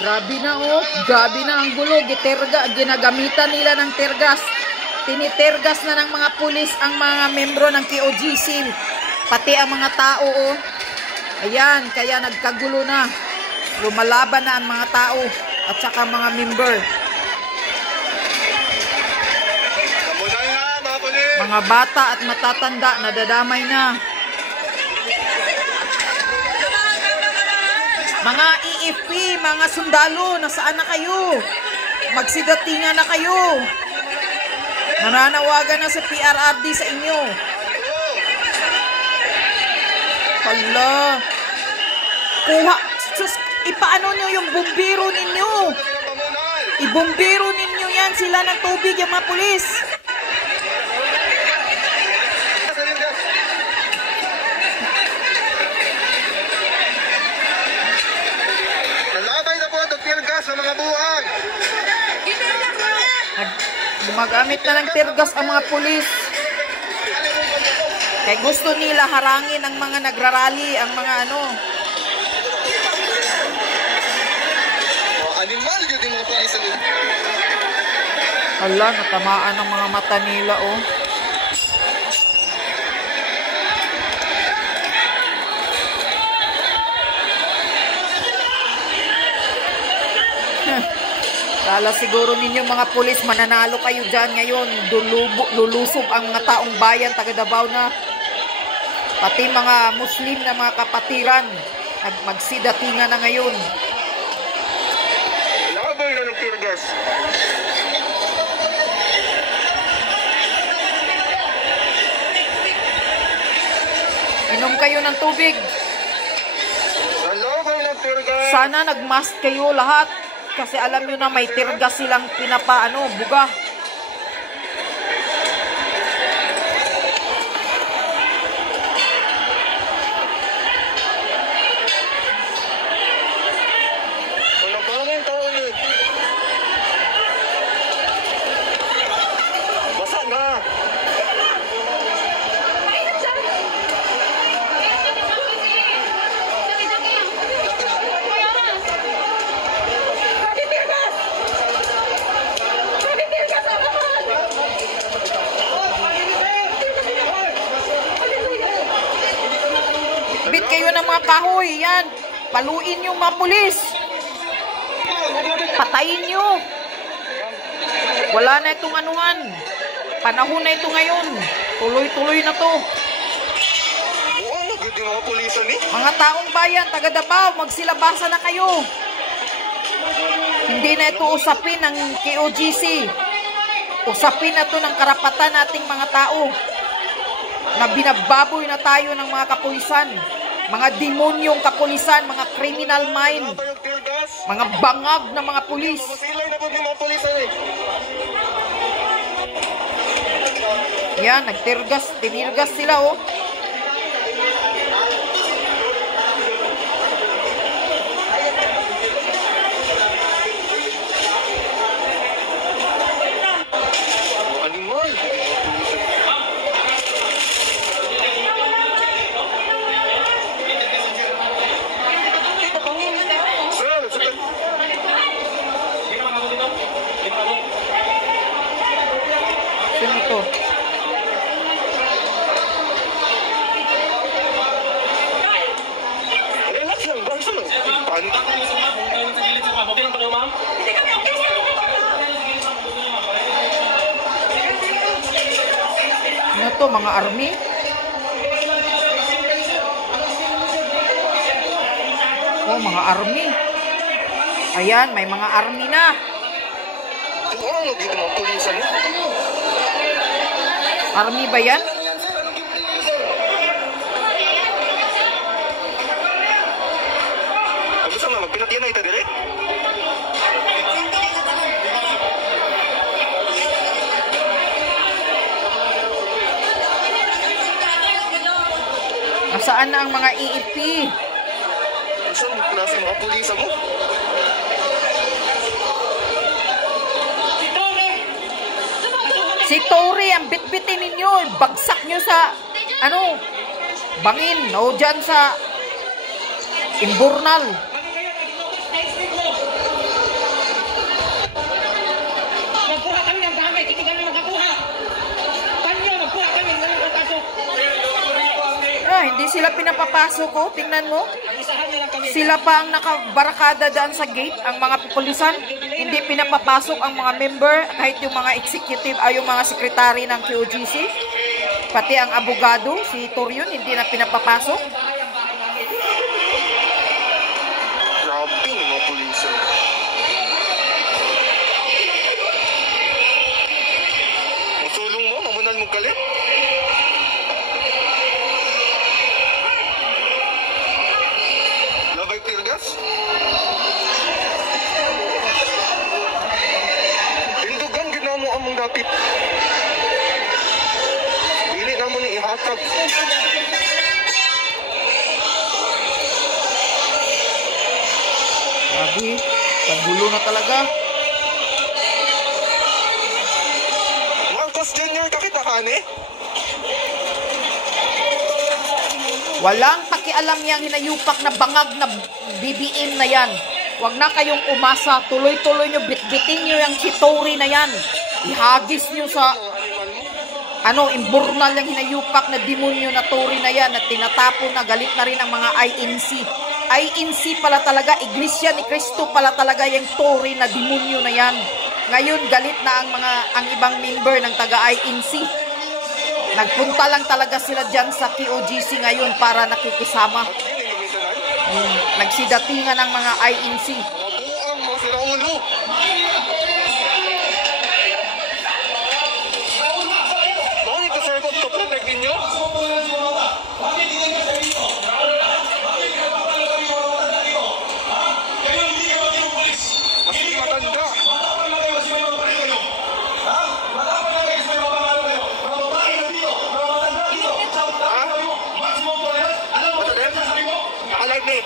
Grabe na oh. Grabe na ang gulo. Ginagamitan nila ng tergas. Tinitergas na ng mga pulis ang mga membro ng KOGC. Pati ang mga tao oh. Ayan, kaya nagkagulo na. Lumalaban na ang mga tao at saka mga member. Mga bata at matatanda nadadamay na. Mga EFP, mga sundalo, nasaan na kayo? Magsidatingan na kayo. Nananawagan na sa PRRD sa inyo. Hala. Kuha. Sus, ipaano nyo yung bumbiro ninyo? Ibumbiro ninyo yan sila ng tubig yung mga pulis. Sa mga buwag. Gumagamit na ng tirgas ang mga pulis. Kaya gusto nila harangin ang mga nagrarally, ang mga ano. Animal yun yung mga pulis. Hala, natamaan ang mga mata nila oh. Kala siguro ninyo mga pulis, mananalo kayo dyan ngayon. Lulusob ang mga taong bayan, taga Davao na. Pati mga Muslim na mga kapatiran, magsidatingan na ngayon. Labay na ng tirgas. Inom kayo ng tubig. Labay ng tirgas. Sana nagmask kayo lahat. Kasi alam nyo na may tirgas silang buga. Basa na. Bit kayo ng mga kahoy, yan. Paluin yung mga pulis. Patayin nyo. Wala na itong anuhan. Panahon na ito ngayon. Tuloy-tuloy na to. Ano gud yung mga pulisan ni? Mga taong bayan, taga Davao, magsilabasa na kayo. Hindi na ito usapin ng KOGC. Usapin na ito ng karapatan nating mga tao. Na binababoy na tayo ng mga kapulisan. Mga demonyong kapulisan, mga criminal mind, mga bangag na mga pulis. Yan, tinirgas sila oh. Sino to? Relax lang, bang sino? Ano to, mga army? Oh, mga army. Ayan, may mga army na. Ano dito mga pulisan ni? Army ba yan? Gusto mo magpinatiyan na ito dire? Nasaan na ang mga EFP? Saan nasa mga pulisan mo? Si Tory, ang bitbitin ninyo, bagsak nyo sa, bangin, o dyan sa Imburnal. hindi sila pinapapasok ko. Tingnan mo. Sila pa ang nakabarakada daan sa gate, ang mga pulisan. Hindi pinapapasok ang mga member, kahit yung mga executive ay yung mga sekretary ng QOGC. Pati ang abogado, si Torion, hindi na pinapapasok. Grabe yung mga pulis. Masulong mo, mamunal mo galit. Labay tirgas. Indugan, ginamo among dapit. Dili na mo ni ihatag. Grabe, paggulo na talaga. Marcos Jr. kakita ka ni? Walang pakialam yang hinayupak na bangag na BBM na yan. Huwag na kayong umasa. Tuloy-tuloy nyo, bitbitin nyo yung si Tory na yan. Ihagis nyo sa imburnal yung hinayupak na demonyo na Tory na yan at tinatapon na galit na rin ang mga INC. INC pala talaga, Iglesia ni Cristo pala talaga yung Tory na demonyo na yan. Ngayon galit na ang ibang member ng taga-INC. Nagpunta lang talaga sila dyan sa QOGC ngayon para nakikisama. Nagsidatingan ng mga INC. Mabuang mo sila ulo. Bakit ito sir kung top na nagin nyo? Mas di matanda. Ha? Basta din? Nakalag ni.